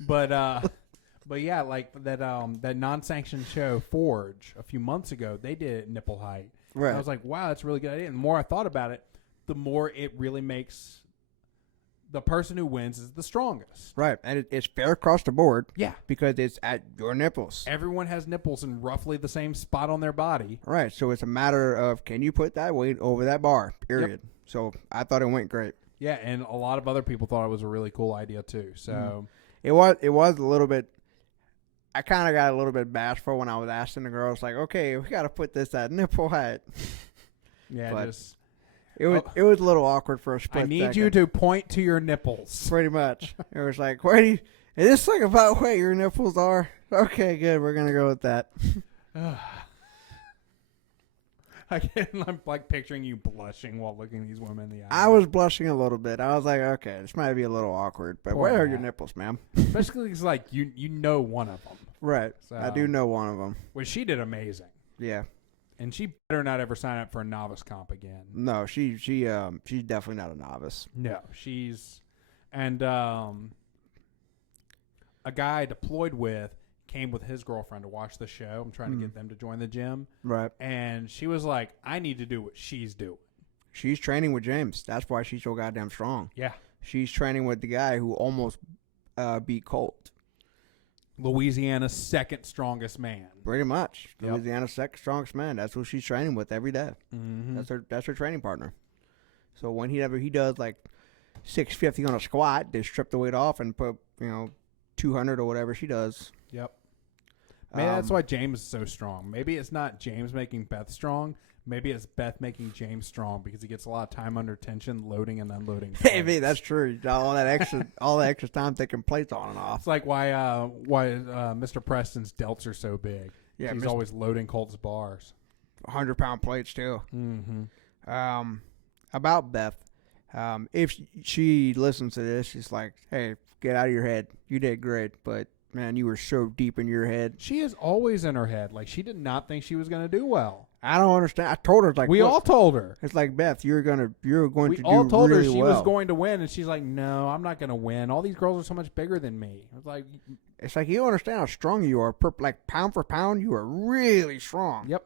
But yeah, like that non-sanctioned show, Forge, a few months ago, they did nipple height. Right. And I was like, wow, that's a really good idea. And the more I thought about it, the more it really makes the person who wins is the strongest. Right. And it's fair across the board. Yeah. Because it's at your nipples. Everyone has nipples in roughly the same spot on their body. Right. So it's a matter of, can you put that weight over that bar, period. Yep. So I thought it went great. Yeah, and a lot of other people thought it was a really cool idea too. So it was a little bit, I kind of got a little bit bashful when I was asking the girls, like, okay, we got to put this at nipple height. Yeah, but just... It was a little awkward for a split I need second. you to point to your nipples. Pretty much. It was like, where do you... Is this like about what your nipples are? Okay, good. We're gonna go with that. I'm like picturing you blushing while looking these women in the eye. I was blushing a little bit. I was like, okay, this might be a little awkward, but where are your nipples, ma'am? Especially because like you know one of them. Right. So, I do know one of them. Well, she did amazing. Yeah. And she better not ever sign up for a novice comp again. No, she's definitely not a novice. No, she's and a guy I deployed with came with his girlfriend to watch the show. I'm trying to get them to join the gym. Right. And she was like, I need to do what she's doing. She's training with James. That's why she's so goddamn strong. Yeah. She's training with the guy who almost beat Colt. Louisiana's second strongest man. Pretty much. Yep. Louisiana's second strongest man. That's who she's training with every day. Mm-hmm. That's her training partner. So when he does like 650 on a squat, they strip the weight off and put 200 or whatever she does. Yep. Maybe that's why James is so strong. Maybe it's not James making Beth strong. Maybe it's Beth making James strong because he gets a lot of time under tension, loading and unloading. Maybe that's true. All that extra time taking plates on and off. It's like why Mr. Preston's delts are so big. Yeah, he's always loading Colt's bars. 100-pound plates too. Mm-hmm. About Beth, if she listens to this, she's like, "Hey, get out of your head. You did great, but man, you were so deep in your head." She is always in her head. Like she did not think she was going to do well. I don't understand. I told her like we all told her. It's like, Beth, you're going to do We all told really her she well. was going to win, and she's like, "No, I'm not going to win. All these girls are so much bigger than me." I was like, "It's like you don't understand how strong you are. Like pound for pound, you are really strong." Yep.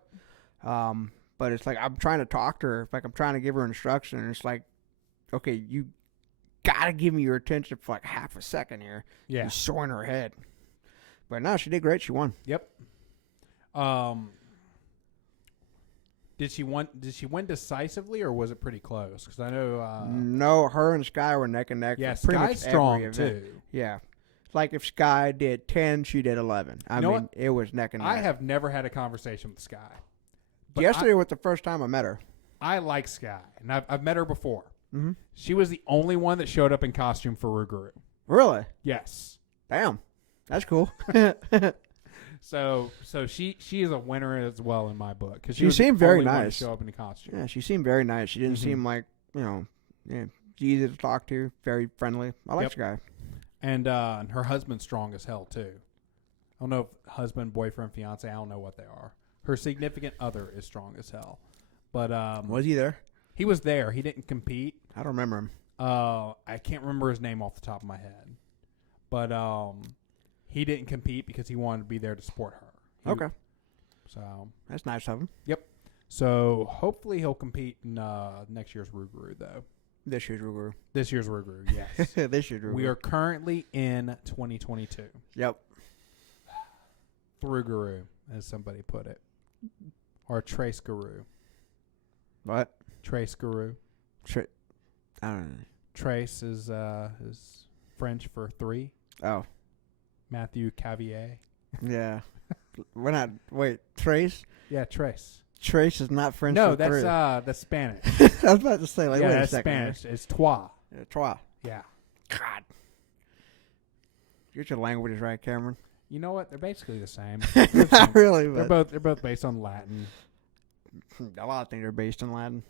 But it's like I'm trying to talk to her, like I'm trying to give her instruction, and it's like, okay, you gotta give me your attention for like half a second here. Yeah. She's so in her head. But no, she did great. She won. Yep. Did she win decisively, or was it pretty close? Because I know. No, her and Sky were neck and neck. Yeah, for pretty Sky's much strong every event. too. Yeah. Like if Sky did 10, she did 11. I mean, what? it was neck and neck. I have never had a conversation with Sky. But Yesterday was the first time I met her. I like Sky, and I've met her before. Mm-hmm. She was the only one that showed up in costume for Rougarou. Really? Yes. Damn. That's cool. So she is a winner as well in my book because she seemed very nice. To show up in a costume. Yeah, she seemed very nice. She didn't seem like easy to talk to, very friendly. I like Sky. And her husband's strong as hell too. I don't know if husband, boyfriend, fiance. I don't know what they are. Her significant other is strong as hell. But was he there? He was there. He didn't compete. I don't remember him. I can't remember his name off the top of my head. But he didn't compete because he wanted to be there to support her. Okay. So that's nice of him. Yep. So hopefully he'll compete in next year's Rougarou though. This year's Rougarou. This year's Rougarou, yes. This year's Rougarou. We are currently in 2022. Yep. Rougarou, as somebody put it. Or Trace Guru. What? Trace Guru. I don't know. Trace is French for 3. Oh. Mathew Cavalier. Yeah. We're not. Wait, Trace? Yeah, Trace. Trace is not French. No, for that's Spanish. I was about to say, like, yeah, wait a that's second. Spanish. It's trois. Yeah, trois. Yeah. God. Get your languages right, Cameron. You know what? They're basically the same. Not really, but They're both based on Latin. A lot of things are based in Latin.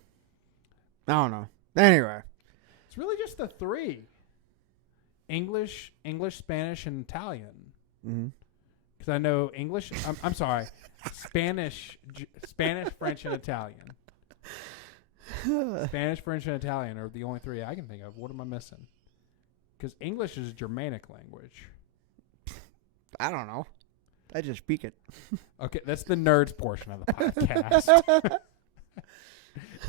I don't know. Anyway, it's really just the 3: English, Spanish, and Italian. Because I know English. I'm sorry, Spanish, French, and Italian. Spanish, French, and Italian are the only 3 I can think of. What am I missing? Because English is a Germanic language. I don't know. I just speak it. Okay, that's the nerds portion of the podcast.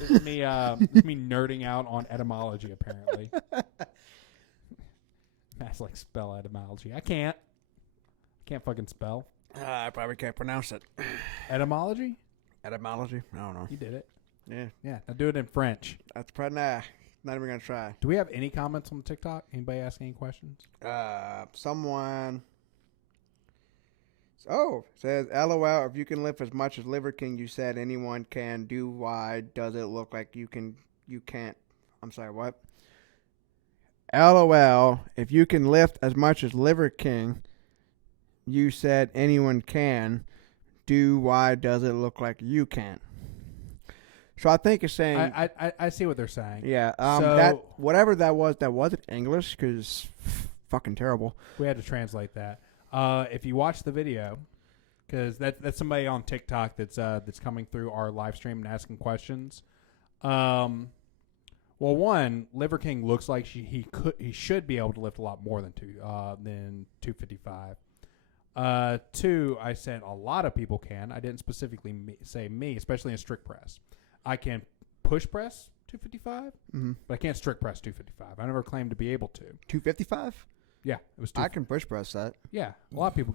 It's me nerding out on etymology, apparently. That's like spell etymology. I can't fucking spell. I probably can't pronounce it. Etymology? Etymology? I don't know. You did it. Yeah. Yeah, now do it in French. That's probably not even going to try. Do we have any comments on TikTok? Anybody asking any questions? Someone... Oh, says, LOL, if you can lift as much as Liver King, you said anyone can do. Why does it look like you can't? I'm sorry, what? LOL, if you can lift as much as Liver King, you said anyone can. Why does it look like you can't? So I think it's saying... I see what they're saying. Yeah. So, whatever that wasn't English, because fucking terrible. We had to translate that. If you watch the video, because that's somebody on TikTok that's coming through our live stream and asking questions. Well, one, Liver King looks like he should be able to lift a lot more than 255. Two, I said a lot of people can. I didn't specifically say me, especially in strict press. I can push press 255, but I can't strict press 255. I never claimed to be able to. 255? Yeah, it was. I can push press that. Yeah, a lot of people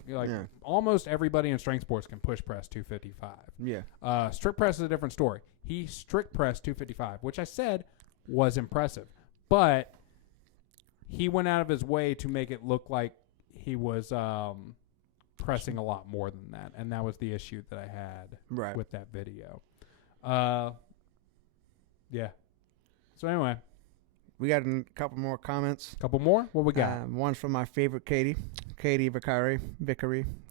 almost everybody in strength sports can push press 255. Yeah. Strict press is a different story. He strict pressed 255, which I said was impressive, but he went out of his way to make it look like he was pressing a lot more than that, and that was the issue that I had with that video. Yeah. So anyway, we got a couple more comments. Couple more? What we got? One's from my favorite Katie Vicari,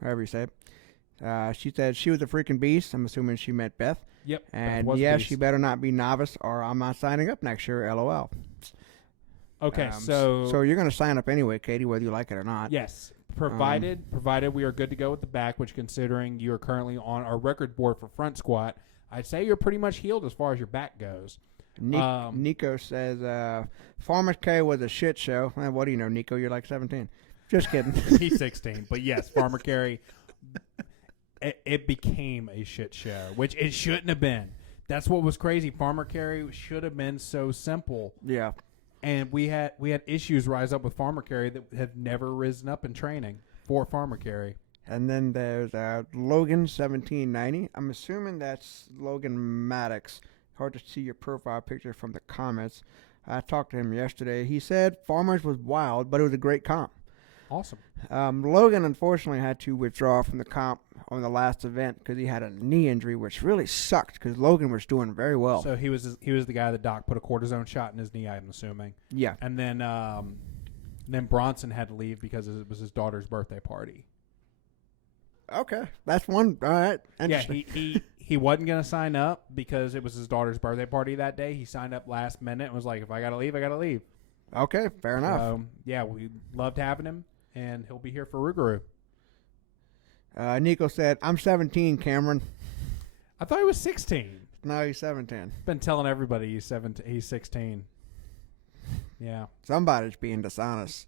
however you say it. She said she was a freaking beast. I'm assuming she meant Beth. Yep. And yes, she better not be novice, or I'm not signing up next year. LOL. Okay, so you're going to sign up anyway, Katie, whether you like it or not. Yes, provided we are good to go with the back, which considering you are currently on our record board for front squat, I'd say you're pretty much healed as far as your back goes. Nico says, Farmers K was a shit show. What do you know, Nico? You're like 17. Just kidding. He's 16, but yes, Farmer Carry, it became a shit show, which it shouldn't have been. That's what was crazy. Farmer Carry should have been so simple. Yeah. And we had issues rise up with Farmer Carry that have never risen up in training for Farmer Carry. And then there's Logan 1790. I'm assuming that's Logan Maddox. Hard to see your profile picture from the comments. I talked to him yesterday. He said Farmers was wild, but it was a great comp. Awesome. Logan unfortunately had to withdraw from the comp on the last event because he had a knee injury, which really sucked because Logan was doing very well. So he was the guy that Doc put a cortisone shot in his knee, I'm assuming. Yeah. And then Bronson had to leave because it was his daughter's birthday party. Okay, that's one. All right. Yeah, he wasn't going to sign up because it was his daughter's birthday party that day. He signed up last minute and was like, if I got to leave, I got to leave. Okay, fair enough. Yeah, we loved having him, and he'll be here for Rougarou. Nico said, I'm 17, Cameron. I thought he was 16. No, he's 17. Been telling everybody he's 16. Yeah. Somebody's being dishonest.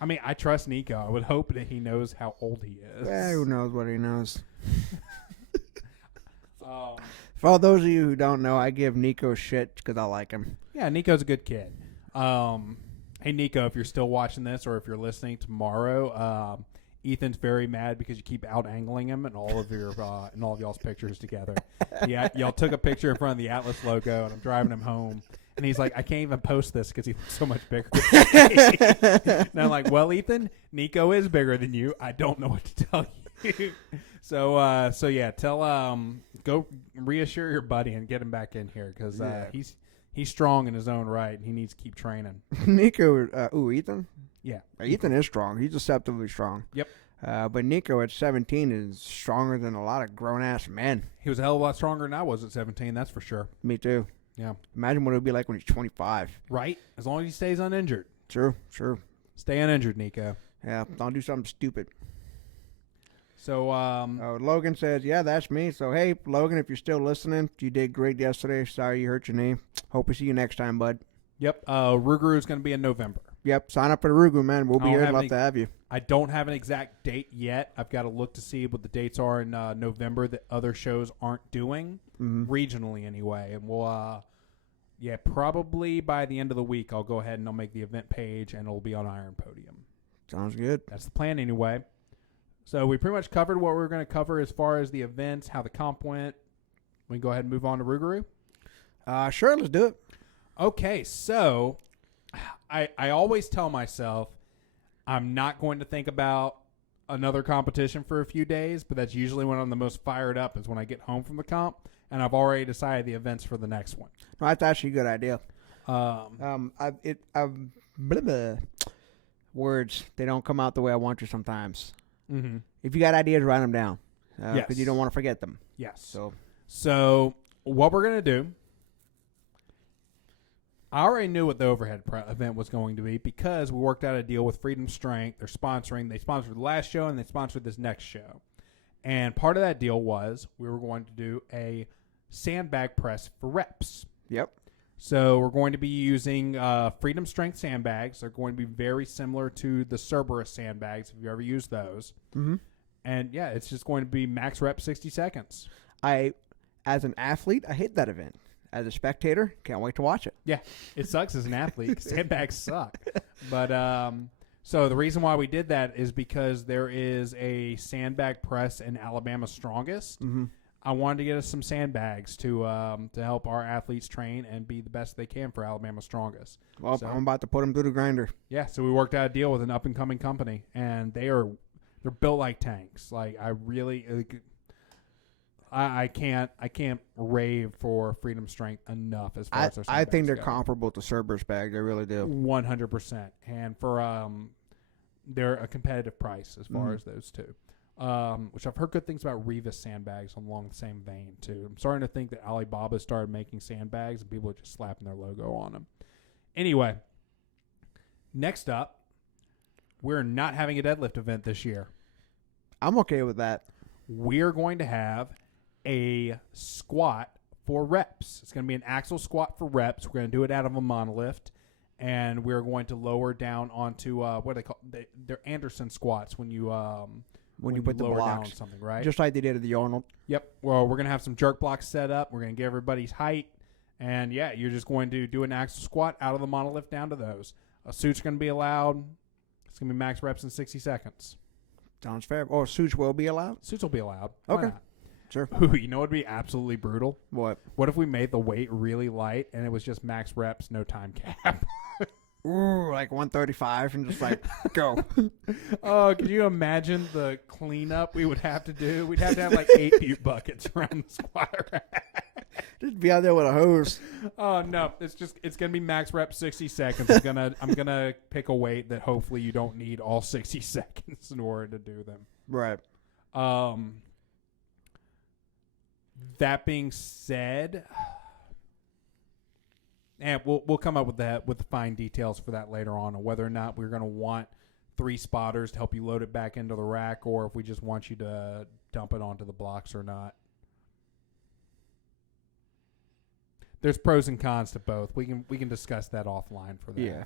I mean, I trust Nico. I would hope that he knows how old he is. Yeah, who knows what he knows. For all those of you who don't know, I give Nico shit because I like him. Yeah, Nico's a good kid. Hey, Nico, if you're still watching this or if you're listening tomorrow, Ethan's very mad because you keep out-angling him and all of y'all's pictures together. Yeah, y'all took a picture in front of the Atlas logo, and I'm driving him home. And he's like, I can't even post this because he looks so much bigger than me. And I'm like, well, Ethan, Nico is bigger than you. I don't know what to tell you. So yeah, go reassure your buddy and get him back in here because he's strong in his own right and he needs to keep training. Nico, Ethan? Yeah. Ethan is strong. He's deceptively strong. Yep. But Nico at 17 is stronger than a lot of grown-ass men. He was a hell of a lot stronger than I was at 17, that's for sure. Me too. Yeah. Imagine what it would be like when he's 25. Right? As long as he stays uninjured. True. Stay uninjured, Nico. Yeah, don't do something stupid. So, Logan says, yeah, that's me. So, hey, Logan, if you're still listening, you did great yesterday. Sorry you hurt your knee. Hope we see you next time, bud. Yep. Rougarou is going to be in November. Yep. Sign up for the Rougarou, man. We'll be here. Love to have you. I don't have an exact date yet. I've got to look to see what the dates are in November that other shows aren't doing, regionally anyway. And we'll, probably by the end of the week, I'll go ahead and I'll make the event page and it'll be on Iron Podium. Sounds good. That's the plan anyway. So we pretty much covered what we were going to cover as far as the events, how the comp went. We can go ahead and move on to Rougarou? Sure, let's do it. Okay, so I always tell myself I'm not going to think about another competition for a few days, but that's usually when I'm the most fired up is when I get home from the comp, and I've already decided the events for the next one. No, that's actually a good idea. blah, blah. Words, they don't come out the way I want to sometimes. Mm-hmm. If you got ideas, write them down. Yes. Because you don't want to forget them. Yes. So what we're going to do, I already knew what the overhead event was going to be because we worked out a deal with Freedom Strength. They're sponsoring. They sponsored the last show and they sponsored this next show. And part of that deal was we were going to do a sandbag press for reps. Yep. So we're going to be using Freedom Strength sandbags. They're going to be very similar to the Cerberus sandbags, if you ever used those. Mm-hmm. And, yeah, it's just going to be max rep 60 seconds. As an athlete, I hate that event. As a spectator, can't wait to watch it. Yeah, it sucks as an athlete. Sandbags suck. But so the reason why we did that is because there is a sandbag press in Alabama's Strongest. Mm-hmm. I wanted to get us some sandbags to help our athletes train and be the best they can for Alabama's Strongest. Well, So- I'm about to put them through the grinder. Yeah, so we worked out a deal with an up and coming company, and they're built like tanks. Like I can't rave for Freedom Strength enough as far as their I think sandbags they're go. comparable to Cerberus bags. They really do. 100%, and for they're a competitive price as far as those two. Which I've heard good things about Revis sandbags along the same vein too. I'm starting to think that Alibaba started making sandbags and people are just slapping their logo on them. Anyway, next up, we're not having a deadlift event this year. I'm okay with that. We're going to have a squat for reps. It's going to be an axle squat for reps. We're going to do it out of a monolift, and we're going to lower down onto what do they call? They're Anderson squats when you put the lower down on blocks, something, right? just like they did at the Arnold. Yep. Well, we're going to have some jerk blocks set up. We're going to get everybody's height. And, yeah, you're just going to do an axle squat out of the monolift down to those. A suit's going to be allowed. It's going to be max reps in 60 seconds. Sounds fair. Oh, suits will be allowed? Suits will be allowed. Why Okay. not? Sure. Ooh, you know what would be absolutely brutal? What? What if we made the weight really light and it was just max reps, no time cap? Ooh, like 135 and just like, go. Oh, could you imagine the cleanup we would have to do? We'd have to have like 8 butte buckets around the squat rack. Just be out there with a hose. Oh no, it's gonna be max rep 60 seconds. I'm gonna pick a weight that hopefully you don't need all 60 seconds in order to do them. Right. That being said, and we'll come up with the fine details for that later on whether or not we're gonna want 3 spotters to help you load it back into the rack, or if we just want you to dump it onto the blocks or not. There's pros and cons to both. We can discuss that offline for that. Yeah.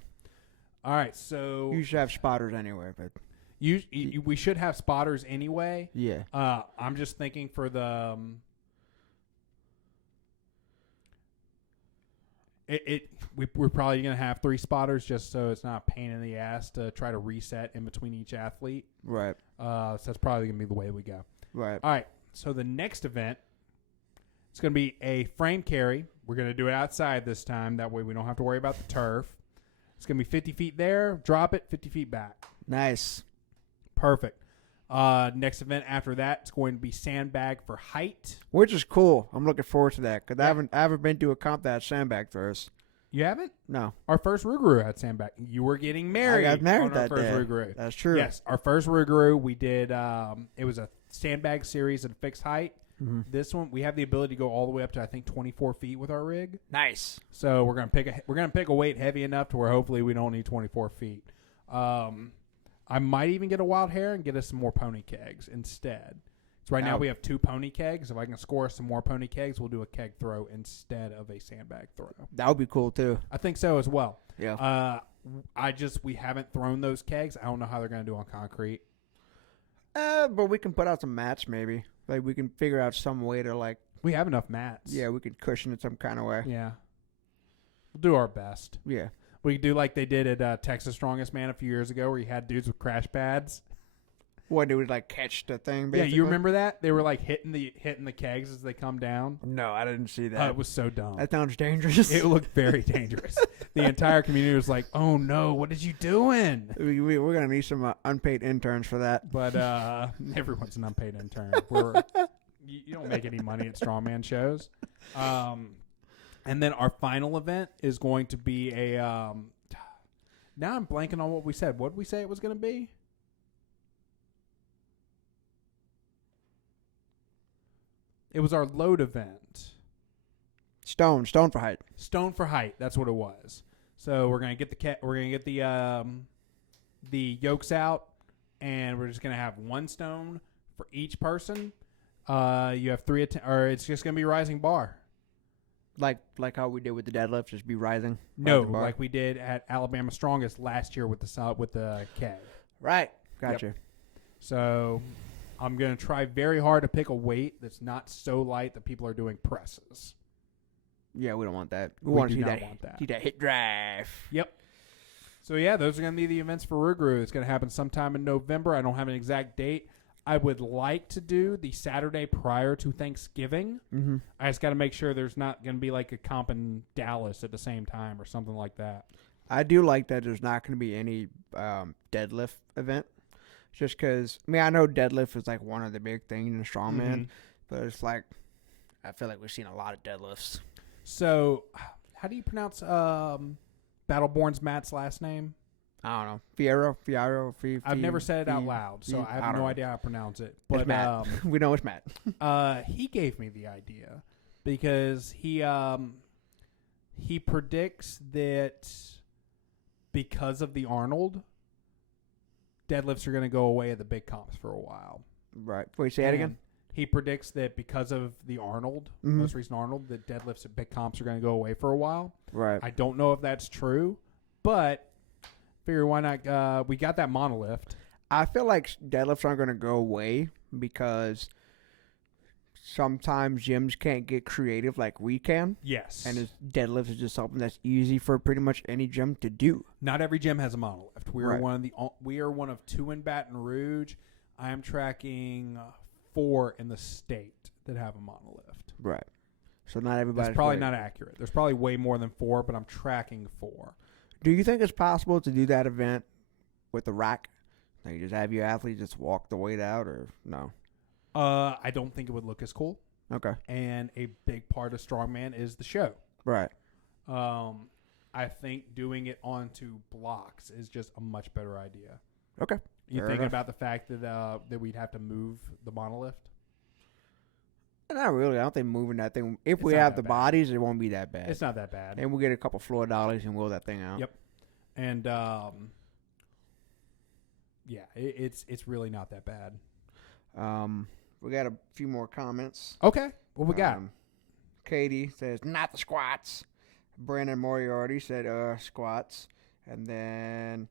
All right. So You should have spotters anyway, but we should have spotters anyway. yeah. I'm just thinking for the we're probably gonna have 3 spotters just so it's not a pain in the ass to try to reset in between each athlete. Right. So that's probably gonna be the way we go. Right. All right. So the next event, it's gonna be a frame carry. We're gonna do it outside this time. That way we don't have to worry about the turf. It's gonna be 50 feet there. Drop it 50 feet back. Nice. Perfect. Next event after that, it's going to be sandbag for height. Which is cool. I'm looking forward to that because Yeah. I haven't been to a comp that had sandbag throws. You haven't? No. Our first Rougarou had sandbag. You were getting married. I got married on our that first day. Rougarou. That's true. Yes, our first Rougarou, we did. It was a sandbag series at a fixed height. Mm-hmm. This one, we have the ability to go all the way up to I think 24 feet with our rig. Nice. So we're gonna pick a weight heavy enough to where hopefully we don't need 24 feet. I might even get a wild hair and get us some more pony kegs instead. So right now we have 2 pony kegs. If I can score some more pony kegs, we'll do a keg throw instead of a sandbag throw. That would be cool too. I think so as well. Yeah. We haven't thrown those kegs. I don't know how they're gonna do on concrete. But we can put out some mats maybe. Like we can figure out some way to like. We have enough mats. Yeah, we could cushion it some kind of way. Yeah. We'll do our best. Yeah. We could do like they did at Texas Strongest Man a few years ago where you had dudes with crash pads. What, they would like catch the thing basically? Yeah, you remember that? They were like hitting the kegs as they come down. No, I didn't see that. It was so dumb. That sounds dangerous. It looked very dangerous. The entire community was like, "Oh no, what is you doing?" We're going to need some unpaid interns for that. But everyone's an unpaid intern. You don't make any money at strongman shows. And then our final event is going to be a Now I'm blanking on what we said. What did we say it was going to be? It was our load event. Stone for height. Stone for height. That's what it was. So we're gonna get the yokes out, and we're just gonna have one stone for each person. You have or it's just gonna be rising bar. Like how we did with the deadlift, just be rising. No, rising bar. like we did at Alabama Strongest last year with the keg. Right. Gotcha. Yep. So I'm gonna try very hard to pick a weight that's not so light that people are doing presses. Yeah, we don't want that. We want do to see not that, want that. See that hit drive. Yep. So, yeah, those are going to be the events for Rougarou. It's going to happen sometime in November. I don't have an exact date. I would like to do the Saturday prior to Thanksgiving. Mm-hmm. I just got to make sure there's not going to be like a comp in Dallas at the same time or something like that. I do like that there's not going to be any deadlift event. Just because, I know deadlift is like one of the big things in strongman, but it's like, I feel like we've seen a lot of deadlifts. So, how do you pronounce Battleborn's Matt's last name? I don't know. Fierro. I've never said it out loud, so I have no idea how to pronounce it. But it's Matt. We know it's Matt. He gave me the idea because he predicts that because of the Arnold, deadlifts are going to go away at the big comps for a while. Right. Wait, say that again? He predicts that because of the Arnold, most recent Arnold, that deadlifts at big comps are going to go away for a while. Right. I don't know if that's true, but figure why not? We got that monolift. I feel like deadlifts aren't going to go away because sometimes gyms can't get creative like we can. Yes. And deadlifts is just something that's easy for pretty much any gym to do. Not every gym has a monolift. We are Right. we are one of two in Baton Rouge. I am tracking 4 in the state that have a monolift. Right. So not everybody's That's probably not accurate. There's probably way more than 4, but I'm tracking 4. Do you think it's possible to do that event with a rack? Like you just have your athletes just walk the weight out, or no? I don't think it would look as cool. Okay. And a big part of strongman is the show. Right. I think doing it onto blocks is just a much better idea. Okay. You Fair thinking enough. about the fact that we'd have to move the monolift? Not really. I don't think moving that thing. If It's we not have that the bad. bodies, it won't be that bad. It's not that bad. And we'll get a couple floor dollies and wheel that thing out. Yep. And yeah, it's really not that bad. We got a few more comments. Okay, what we got? Katie says not the squats. Brandon Moriarty said squats, and then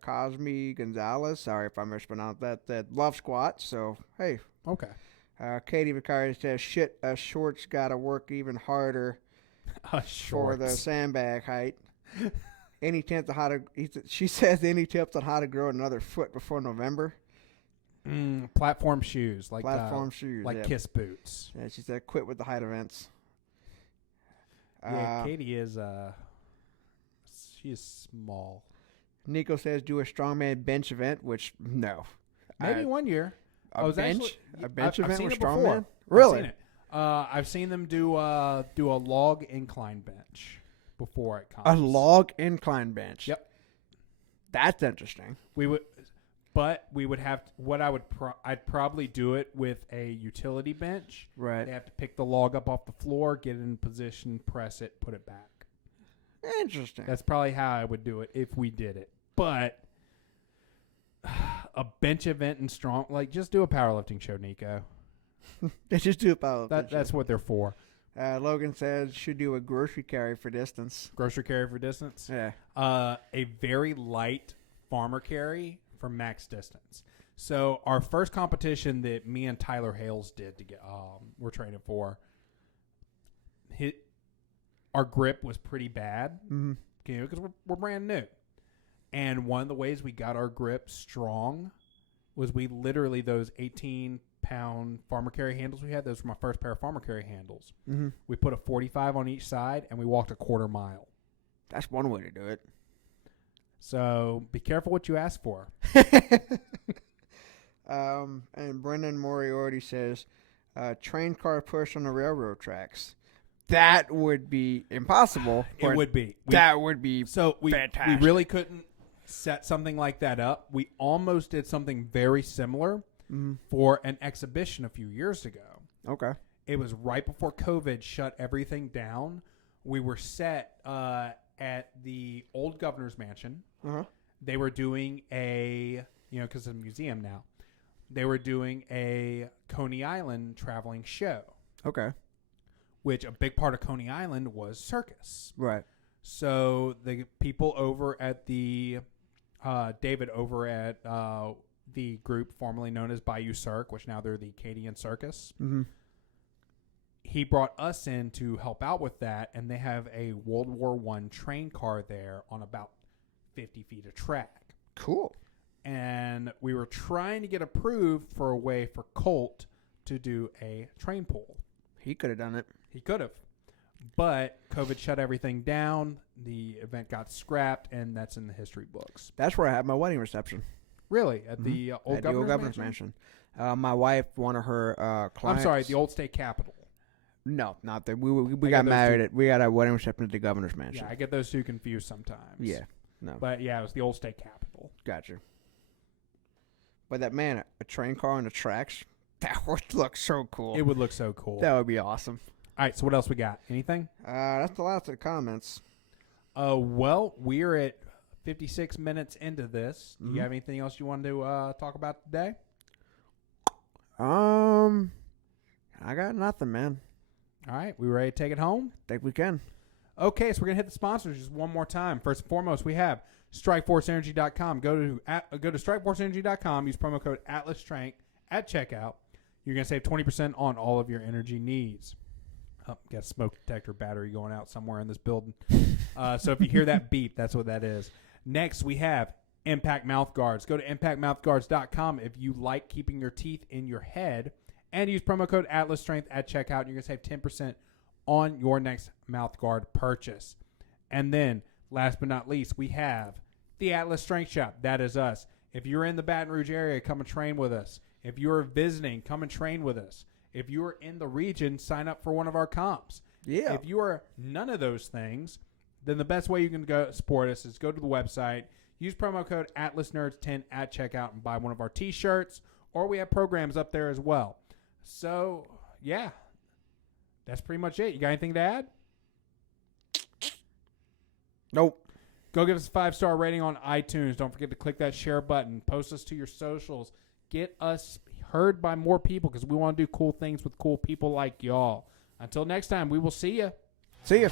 Cosme Gonzalez. Sorry if I mispronounced that. Said love squats. So hey. Okay. Katie Vicari says shit. Shorts got to work even harder for the sandbag height. Any tips on how to? She says any tips on how to grow another foot before November? Platform shoes, like shoes, like yeah. Kiss boots. Yeah, she said quit with the height events. Yeah, Katie is she is small. Nico says do a strongman bench event, which no, Maybe one year. a bench I've event seen with it before. strongman. Really? I've seen it. I've seen them do a log incline bench before it comes. A log incline bench. Yep. That's interesting. But we would have I'd probably do it with a utility bench. Right. They have to pick the log up off the floor, get it in position, press it, put it back. Interesting. That's probably how I would do it if we did it. But a bench event and strong, like just do a powerlifting show, Nico. They just do a powerlifting. That's what they're for. Logan says should do a grocery carry for distance. Grocery carry for distance. Yeah. A very light farmer carry for max distance. So our first competition that me and Tyler Hales did to get, we're training for, our grip was pretty bad, because we're brand new. And one of the ways we got our grip strong was we literally, those 18-pound farmer carry handles we had, those were my first pair of farmer carry handles. Mm-hmm. We put a 45 on each side, and we walked a quarter mile. That's one way to do it. So be careful what you ask for. And Brendan Moriarty says, train car push on the railroad tracks. that would be impossible. It would be. That would be We fantastic. really couldn't set something like that up. We almost did something very similar for an exhibition a few years ago. Okay. It was right before COVID shut everything down. We were set at the old governor's mansion. Uh-huh. They were doing because it's a museum now, they were doing a Coney Island traveling show. Okay. Which a big part of Coney Island was circus. Right. So the people over at the David over at the group formerly known as Bayou Cirque, which now they're the Acadian Circus. Mm-hmm. He brought us in to help out with that, and they have a World War I train car there on about 50 feet of track. Cool. And we were trying to get approved for a way for Colt to do a train pool. He could have done it. He could have. But COVID shut everything down. The event got scrapped, and that's in the history books. That's where I had my wedding reception. Really? At the old governor's mansion? My wife, one of her clients. I'm sorry, the old state capitol. No, not there. We got married. We got a wedding reception at the governor's mansion. Yeah, I get those two confused sometimes. Yeah. No. But yeah, it was the old state capitol. Gotcha. But that man, a train car on the tracks, that would look so cool. It would look so cool. That would be awesome. All right, so what else we got? Anything? That's the last of the comments. Well, we're at 56 minutes into this. Do you have anything else you want to talk about today? I got nothing, man. All right, we ready to take it home? Think we can. Okay, so we're going to hit the sponsors just one more time. First and foremost, we have StrikeForceEnergy.com. Go to StrikeForceEnergy.com. Use promo code AtlasStrength at checkout. You're going to save 20% on all of your energy needs. Oh, got a smoke detector battery going out somewhere in this building. So if you hear that beep, that's what that is. Next, we have Impact Mouth Guards. Go to ImpactMouthGuards.com if you like keeping your teeth in your head. And use promo code AtlasStrength at checkout. You're going to save 10% on your next mouth guard purchase. And then, last but not least, we have the Atlas Strength Shop. That is us. If you're in the Baton Rouge area, come and train with us. If you're visiting, come and train with us. If you're in the region, sign up for one of our comps. Yeah. If you are none of those things, then the best way you can go support us is go to the website, use promo code AtlasNerds10 at checkout, and buy one of our T-shirts, or we have programs up there as well. So, yeah, that's pretty much it. You got anything to add? Nope. Go give us a 5-star rating on iTunes. Don't forget to click that share button. Post us to your socials. Get us heard by more people because we want to do cool things with cool people like y'all. Until next time, we will see you. See ya.